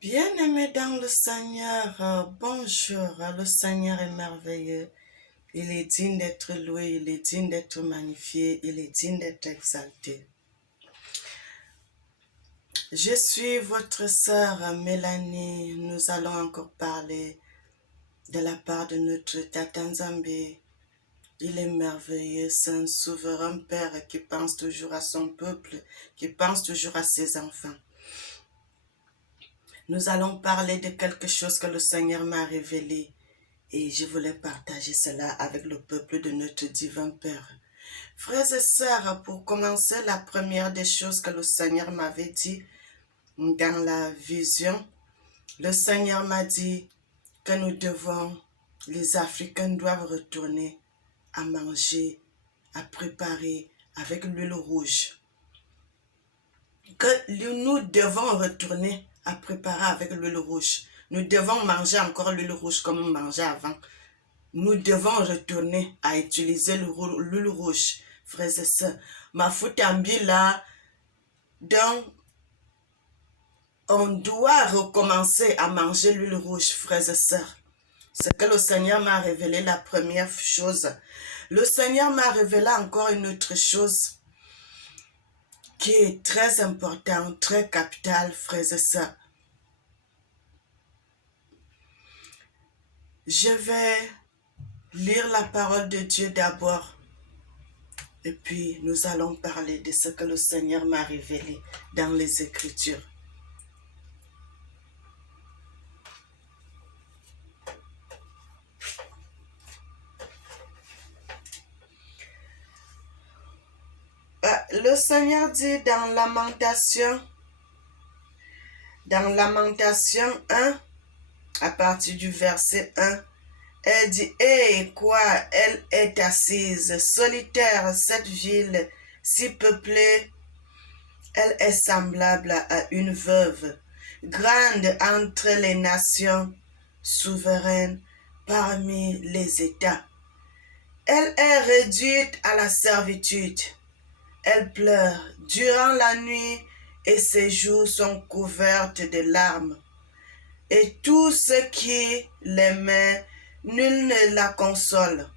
Bien-aimé dans le Seigneur, bonjour, le Seigneur est merveilleux, il est digne d'être loué, il est digne d'être magnifié, il est digne d'être exalté. Je suis votre sœur Mélanie, nous allons encore parler de la part de notre Tata Nzambe. Il est merveilleux, c'est un souverain Père qui pense toujours à son peuple, qui pense toujours à ses enfants. Nous allons parler de quelque chose que le Seigneur m'a révélé et je voulais partager cela avec le peuple de notre divin Père. Frères et sœurs, pour commencer, la première des choses que le Seigneur m'avait dit dans la vision, le Seigneur m'a dit que les Africains doivent retourner à manger, à préparer avec l'huile rouge. Que nous devons retourner à préparer avec l'huile rouge. Nous devons manger encore l'huile rouge comme on mangeait avant. Nous devons retourner à utiliser l'huile rouge, frères et sœurs. Mafutambi là, donc on doit recommencer à manger l'huile rouge, frères et sœurs. C'est que le Seigneur m'a révélé la première chose. Le Seigneur m'a révélé encore une autre chose qui est très importante, très capitale, frères et sœurs. Je vais lire la parole de Dieu d'abord. Et puis, nous allons parler de ce que le Seigneur m'a révélé dans les Écritures. Le Seigneur dit dans Lamentation 1, à partir du verset 1, elle dit, « Eh, quoi, elle est assise, solitaire, cette ville si peuplée, elle est semblable à une veuve, grande entre les nations, souveraine parmi les États. Elle est réduite à la servitude. Elle pleure durant la nuit et ses joues sont couvertes de larmes. Et tous ceux qui l'aimaient, nul ne la console.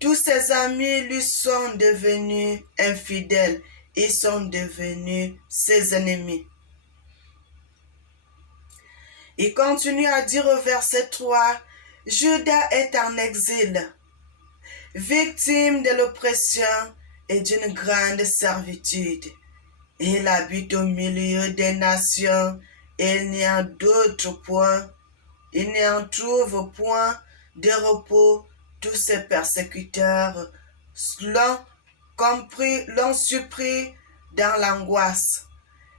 Tous ses amis lui sont devenus infidèles. Ils sont devenus ses ennemis. » Il continue à dire au verset 3, « Judas est en exil, victime de l'oppression et d'une grande servitude. Il habite au milieu des nations et il n'y en trouve point de repos. Tous ses persécuteurs l'ont surpris dans l'angoisse.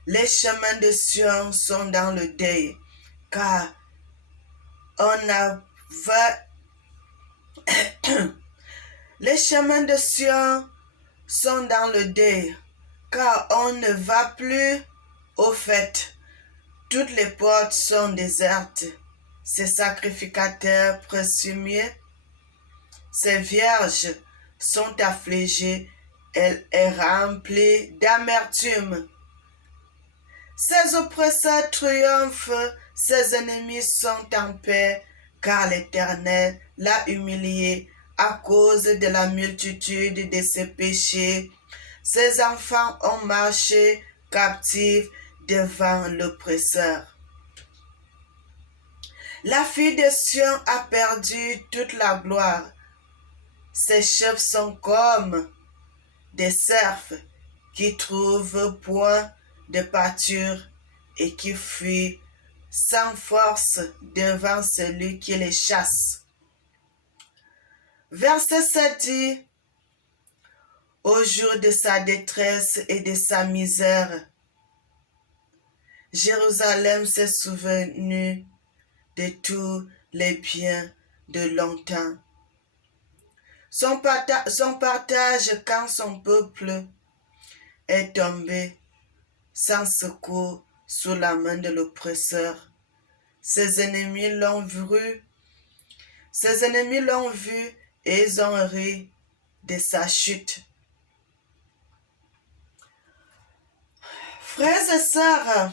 Les chemins de Sion sont dans le deuil, car les chemins de Sion sont dans le deuil, car on ne va plus aux fêtes. Toutes les portes sont désertes. Ses sacrificateurs présumiers, ses vierges sont affligées. Elle est remplie d'amertume. Ses oppresseurs triomphent, ses ennemis sont en paix, car l'Éternel l'a humilié à cause de la multitude de ses péchés. Ses enfants ont marché captifs devant l'oppresseur. La fille de Sion a perdu toute la gloire. Ses chefs sont comme des cerfs qui trouvent point de pâture et qui fuient sans force devant celui qui les chasse. » Verset 7 dit, « Au jour de sa détresse et de sa misère, Jérusalem s'est souvenu de tous les biens de longtemps. Son partage quand son peuple est tombé sans secours sous la main de l'oppresseur. Ses ennemis l'ont vu et ils ont ri de sa chute. » Frères et sœurs,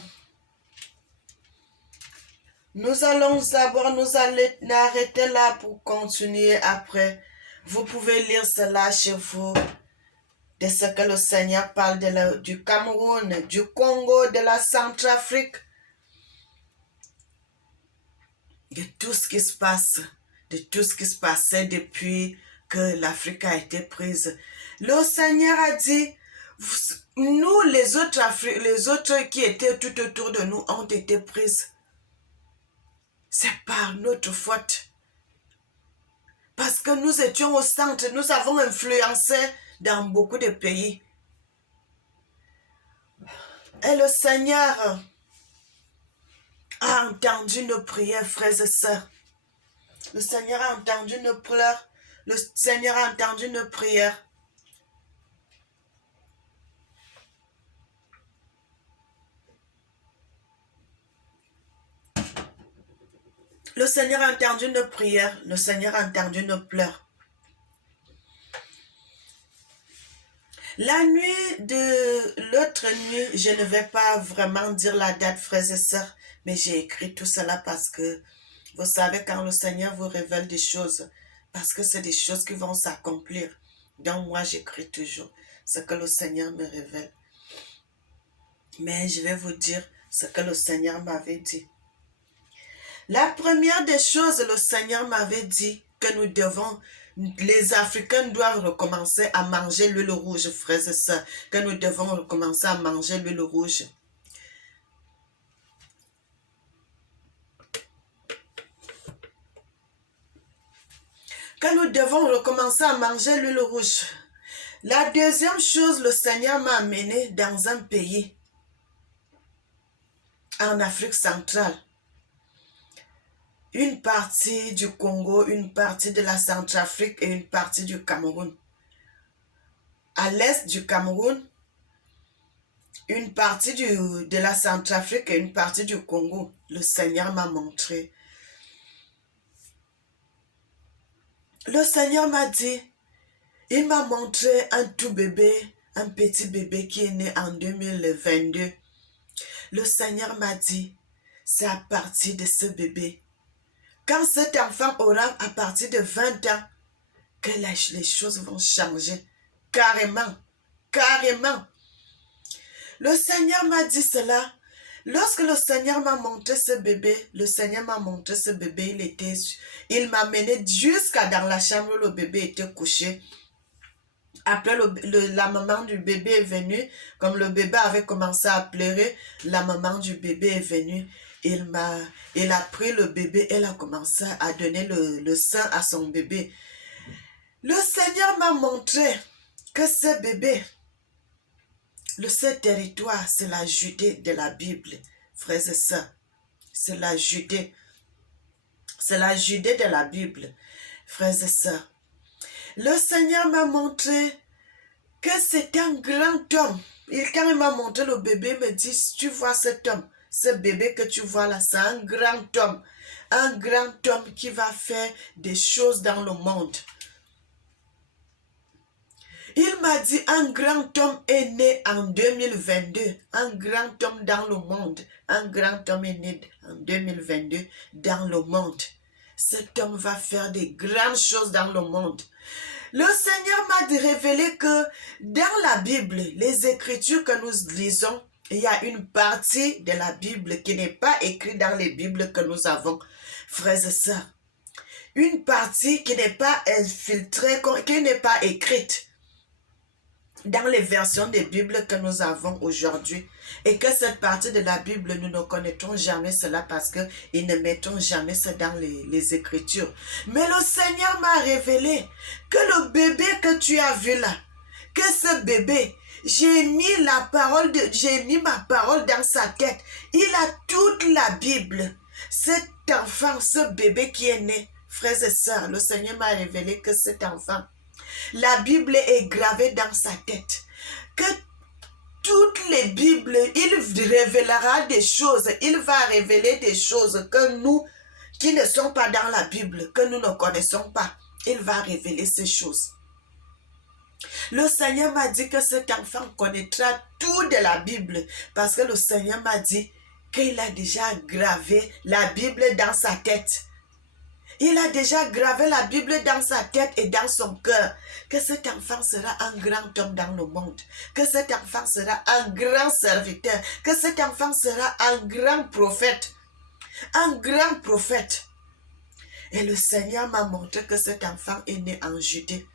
Nous allons d'abord nous arrêter là pour continuer après. Vous pouvez lire cela chez vous, de ce que le Seigneur parle du Cameroun, du Congo, de la Centrafrique, de tout ce qui se passe, de tout ce qui se passait depuis que l'Afrique a été prise. Le Seigneur a dit, nous, les autres qui étaient tout autour de nous ont été prises. C'est par notre faute. Parce que nous étions au centre, nous avons influencé dans beaucoup de pays. Et le Seigneur a entendu nos prières, frères et sœurs. Le Seigneur a entendu nos pleurs. Le Seigneur a entendu nos prières. Le Seigneur a entendu nos prières. Le Seigneur a entendu nos pleurs. La nuit de l'autre nuit, je ne vais pas vraiment dire la date, frères et sœurs, mais j'ai écrit tout cela parce que vous savez quand le Seigneur vous révèle des choses, parce que c'est des choses qui vont s'accomplir. Donc moi, j'écris toujours ce que le Seigneur me révèle. Mais je vais vous dire ce que le Seigneur m'avait dit. La première des choses, le Seigneur m'avait dit que les Africains doivent recommencer à manger l'huile rouge, frères et sœurs, que nous devons recommencer à manger l'huile rouge. Que nous devons recommencer à manger l'huile rouge. La deuxième chose, le Seigneur m'a amené dans un pays, en Afrique centrale. Une partie du Congo, une partie de la Centrafrique et une partie du Cameroun. À l'est du Cameroun, une partie de la Centrafrique et une partie du Congo. Le Seigneur m'a montré. Le Seigneur m'a dit, il m'a montré un tout bébé, un petit bébé qui est né en 2022. Le Seigneur m'a dit, c'est à partir de ce bébé, quand cet enfant aura à partir de 20 ans, que les choses vont changer. Carrément. Carrément. Le Seigneur m'a dit cela. Lorsque le Seigneur m'a montré ce bébé, il m'a mené jusqu'à dans la chambre où le bébé était couché. Après, la maman du bébé est venue. Comme le bébé avait commencé à pleurer, la maman du bébé est venue. Il a pris le bébé, elle a commencé à donner le sein à son bébé. Le Seigneur m'a montré que ce bébé, ce territoire, c'est la Judée de la Bible, frères et sœurs. C'est la Judée. C'est la Judée de la Bible, frères et sœurs. Le Seigneur m'a montré que c'est un grand homme. Quand il m'a montré le bébé, il me dit, tu vois cet homme, ce bébé que tu vois là, c'est un grand homme. Un grand homme qui va faire des choses dans le monde. Il m'a dit, un grand homme est né en 2022. Un grand homme dans le monde. Un grand homme est né en 2022 dans le monde. Cet homme va faire des grandes choses dans le monde. Le Seigneur m'a révélé que dans la Bible, les Écritures que nous lisons, il y a une partie de la Bible qui n'est pas écrite dans les Bibles que nous avons, frères et sœurs. Une partie qui n'est pas infiltrée, qui n'est pas écrite dans les versions des Bibles que nous avons aujourd'hui, et que cette partie de la Bible, nous ne connaîtrons jamais cela parce qu'ils ne mettront jamais ça dans les Écritures. Mais le Seigneur m'a révélé que le bébé que tu as vu là, que ce bébé, j'ai mis ma parole dans sa tête. Il a toute la Bible. Cet enfant, ce bébé qui est né, frères et sœurs, le Seigneur m'a révélé que cet enfant, la Bible est gravée dans sa tête. Que toutes les Bibles, il révélera des choses. Il va révéler des choses que nous, qui ne sont pas dans la Bible, que nous ne connaissons pas, il va révéler ces choses. Le Seigneur m'a dit que cet enfant connaîtra tout de la Bible parce que le Seigneur m'a dit qu'il a déjà gravé la Bible dans sa tête. Il a déjà gravé la Bible dans sa tête et dans son cœur. Que cet enfant sera un grand homme dans le monde. Que cet enfant sera un grand serviteur. Que cet enfant sera un grand prophète. Un grand prophète. Et le Seigneur m'a montré que cet enfant est né en Judée.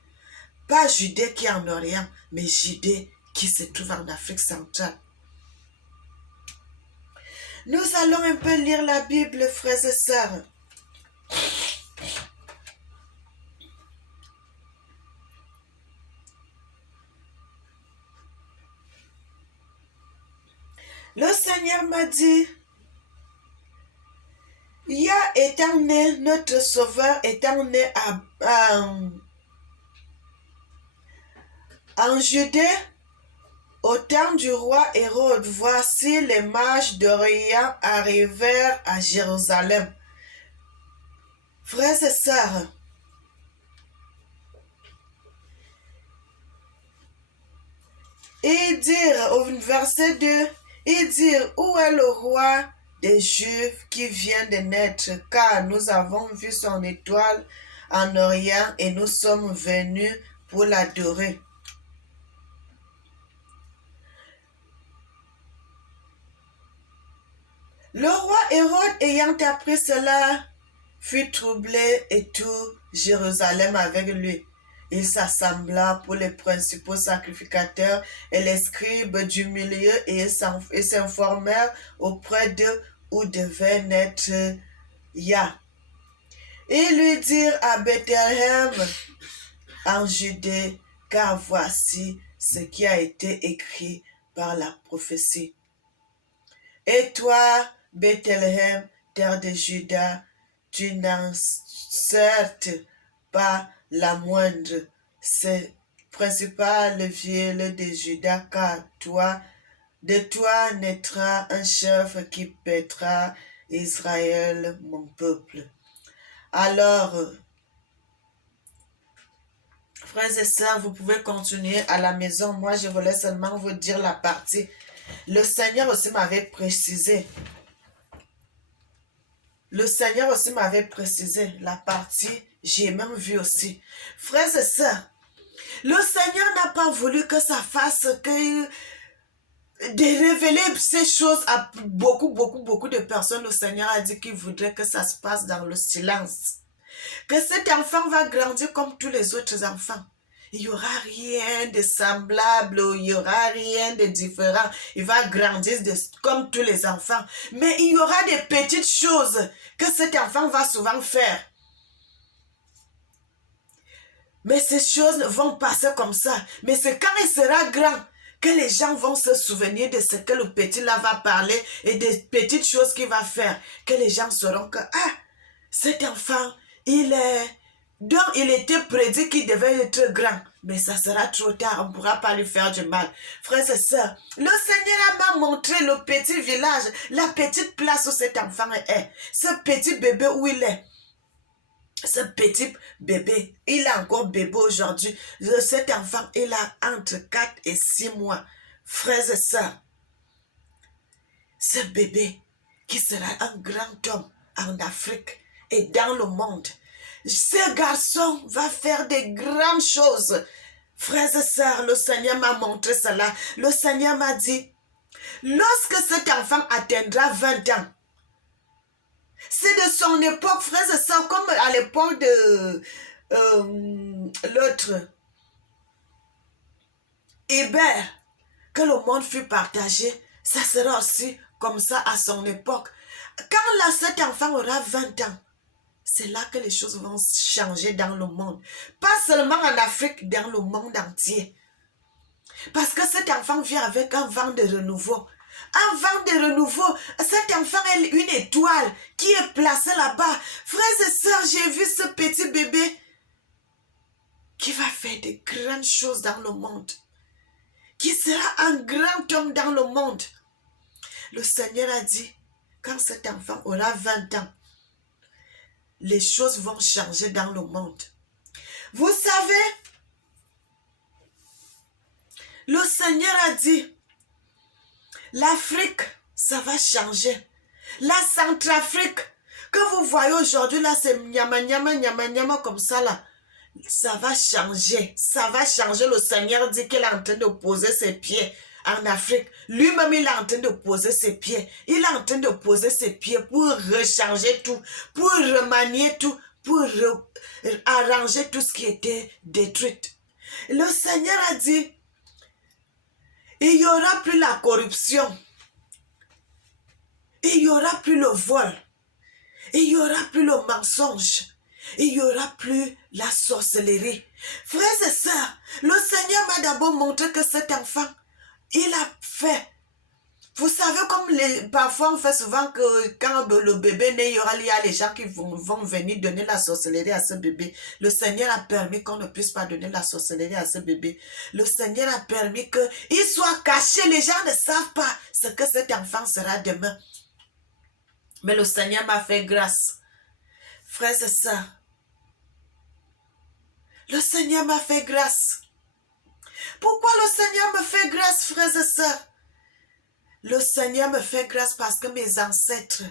Pas Judée qui est en Orient, mais Judée qui se trouve en Afrique centrale. Nous allons un peu lire la Bible, frères et sœurs. Le Seigneur m'a dit, Yah étant né, notre Sauveur étant né en Judée, au temps du roi Hérode, voici les mages d'Orient arrivèrent à Jérusalem. Frères et sœurs, ils dirent au verset 2, ils dirent, où est le roi des Juifs qui vient de naître, car nous avons vu son étoile en Orient et nous sommes venus pour l'adorer. Le roi Hérode ayant appris cela fut troublé et tout Jérusalem avec lui. Il s'assembla pour les principaux sacrificateurs et les scribes du milieu et s'informèrent auprès d'eux où devait naître Yah. Ils lui dirent à Bethléem en Judée, car voici ce qui a été écrit par la prophétie. Et toi, Bethléem, terre de Juda, tu n'en certes pas la moindre, c'est principale ville de Juda, car de toi naîtra un chef qui paîtra Israël, mon peuple. Alors, frères et sœurs, vous pouvez continuer à la maison. Moi, je voulais seulement vous dire la partie. Le Seigneur aussi m'avait précisé. Le Seigneur aussi m'avait précisé la partie, j'ai même vu aussi. Frères et sœurs, le Seigneur n'a pas voulu que ça fasse que de révéler ces choses à beaucoup de personnes. Le Seigneur a dit qu'il voudrait que ça se passe dans le silence. Que cet enfant va grandir comme tous les autres enfants. Il n'y aura rien de semblable, il n'y aura rien de différent. Il va grandir comme tous les enfants. Mais il y aura des petites choses que cet enfant va souvent faire. Mais ces choses vont passer comme ça. Mais c'est quand il sera grand que les gens vont se souvenir de ce que le petit là va parler et des petites choses qu'il va faire. Que les gens sauront que, cet enfant, il était prédit qu'il devait être grand. Mais ça sera trop tard, on ne pourra pas lui faire du mal. Frères et sœurs, le Seigneur m'a montré le petit village, la petite place où cet enfant est. Ce petit bébé où il est. Ce petit bébé, il est encore bébé aujourd'hui. Cet enfant, il a entre 4 et 6 mois. Frères et sœurs, ce bébé qui sera un grand homme en Afrique et dans le monde. Ce garçon va faire des grandes choses. Frères et sœurs, le Seigneur m'a montré cela. Le Seigneur m'a dit, lorsque cet enfant atteindra 20 ans, c'est de son époque, frères et sœurs, comme à l'époque de l'autre Hébert, que le monde fut partagé. Ça sera aussi comme ça à son époque. Quand là, cet enfant aura 20 ans, c'est là que les choses vont changer dans le monde. Pas seulement en Afrique, dans le monde entier. Parce que cet enfant vient avec un vent de renouveau. Un vent de renouveau. Cet enfant est une étoile qui est placée là-bas. Frères et sœurs, j'ai vu ce petit bébé qui va faire de grandes choses dans le monde. Qui sera un grand homme dans le monde. Le Seigneur a dit, quand cet enfant aura 20 ans, les choses vont changer dans le monde. Vous savez, le Seigneur a dit, l'Afrique, ça va changer. La Centrafrique, que vous voyez aujourd'hui, là, c'est nyama, nyama, nyama, nyama, comme ça, là. Ça va changer. Ça va changer. Le Seigneur dit qu'il est en train de poser ses pieds en Afrique. Lui-même, il est en train de poser ses pieds. Il est en train de poser ses pieds pour rechanger tout, pour remanier tout, pour arranger tout ce qui était détruit. Le Seigneur a dit, il n'y aura plus la corruption. Il n'y aura plus le vol. Il n'y aura plus le mensonge. Il n'y aura plus la sorcellerie. Frères et sœurs, le Seigneur m'a d'abord montré que cet enfant, il a fait. Vous savez, comme parfois on fait souvent que quand le bébé naît, il y a les gens qui vont venir donner la sorcellerie à ce bébé. Le Seigneur a permis qu'on ne puisse pas donner la sorcellerie à ce bébé. Le Seigneur a permis qu'il soit caché. Les gens ne savent pas ce que cet enfant sera demain. Mais le Seigneur m'a fait grâce. Frères et sœurs, le Seigneur m'a fait grâce. Pourquoi le Seigneur me fait grâce, frères et sœurs? Le Seigneur me fait grâce parce que mes ancêtres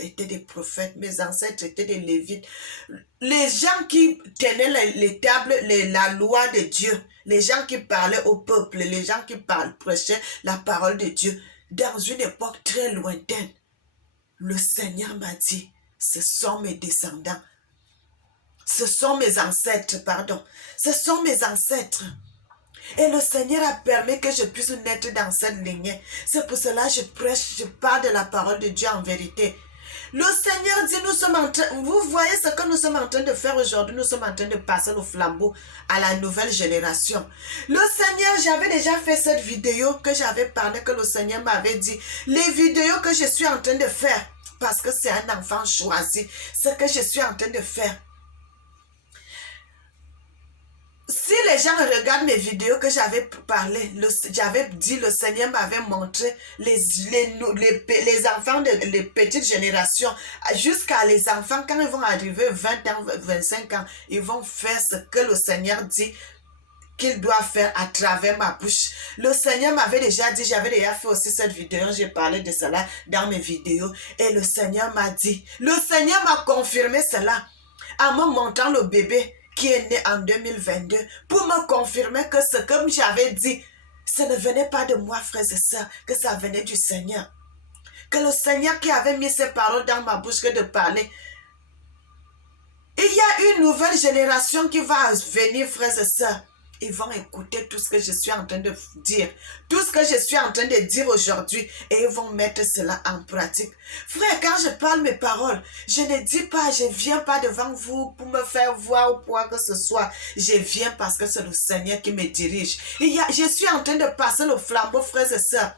étaient des prophètes, mes ancêtres étaient des lévites. Les gens qui tenaient les tables, la loi de Dieu, les gens qui parlaient au peuple, les gens qui prêchaient la parole de Dieu, dans une époque très lointaine, le Seigneur m'a dit, ce sont mes descendants. Ce sont mes ancêtres, pardon. Ce sont mes ancêtres. Et le Seigneur a permis que je puisse naître dans cette lignée. C'est pour cela que je prêche, je parle de la parole de Dieu en vérité. Le Seigneur dit, nous sommes en train, vous voyez ce que nous sommes en train de faire aujourd'hui, nous sommes en train de passer le flambeau à la nouvelle génération. Le Seigneur, j'avais déjà fait cette vidéo que j'avais parlé, que le Seigneur m'avait dit, les vidéos que je suis en train de faire, parce que c'est un enfant choisi, ce que je suis en train de faire. Si les gens regardent mes vidéos que j'avais parlé, j'avais dit, le Seigneur m'avait montré les enfants de les petites générations, jusqu'à les enfants, quand ils vont arriver 20 ans, 25 ans, ils vont faire ce que le Seigneur dit qu'il doit faire à travers ma bouche. Le Seigneur m'avait déjà dit, j'avais déjà fait aussi cette vidéo, j'ai parlé de cela dans mes vidéos, et le Seigneur m'a dit, le Seigneur m'a confirmé cela, en me montrant le bébé qui est né en 2022, pour me confirmer que ce que j'avais dit, ce ne venait pas de moi, frères et sœurs, que ça venait du Seigneur. Que le Seigneur qui avait mis ces paroles dans ma bouche que de parler. Il y a une nouvelle génération qui va venir, frères et sœurs. Ils vont écouter tout ce que je suis en train de dire, tout ce que je suis en train de dire aujourd'hui, et ils vont mettre cela en pratique. Frère, quand je parle mes paroles, je ne dis pas, je ne viens pas devant vous pour me faire voir ou quoi que ce soit. Je viens parce que c'est le Seigneur qui me dirige. Je suis en train de passer le flambeau, frères et sœurs.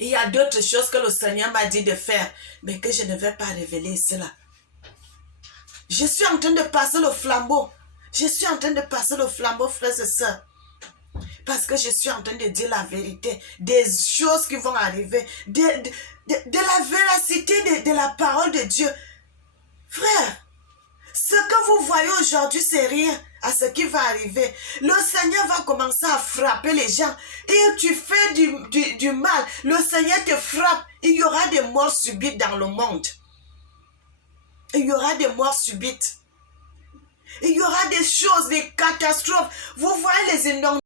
Il y a d'autres choses que le Seigneur m'a dit de faire, mais que je ne vais pas révéler cela. Je suis en train de passer le flambeau. Je suis en train de passer le flambeau, frères et sœurs. Parce que je suis en train de dire la vérité. Des choses qui vont arriver. De la véracité de la parole de Dieu. Frère, ce que vous voyez aujourd'hui, c'est rien à ce qui va arriver. Le Seigneur va commencer à frapper les gens. Et tu fais du mal. Le Seigneur te frappe. Il y aura des morts subites dans le monde. Il y aura des morts subites. Il y aura des choses, des catastrophes. Vous voyez les inondations.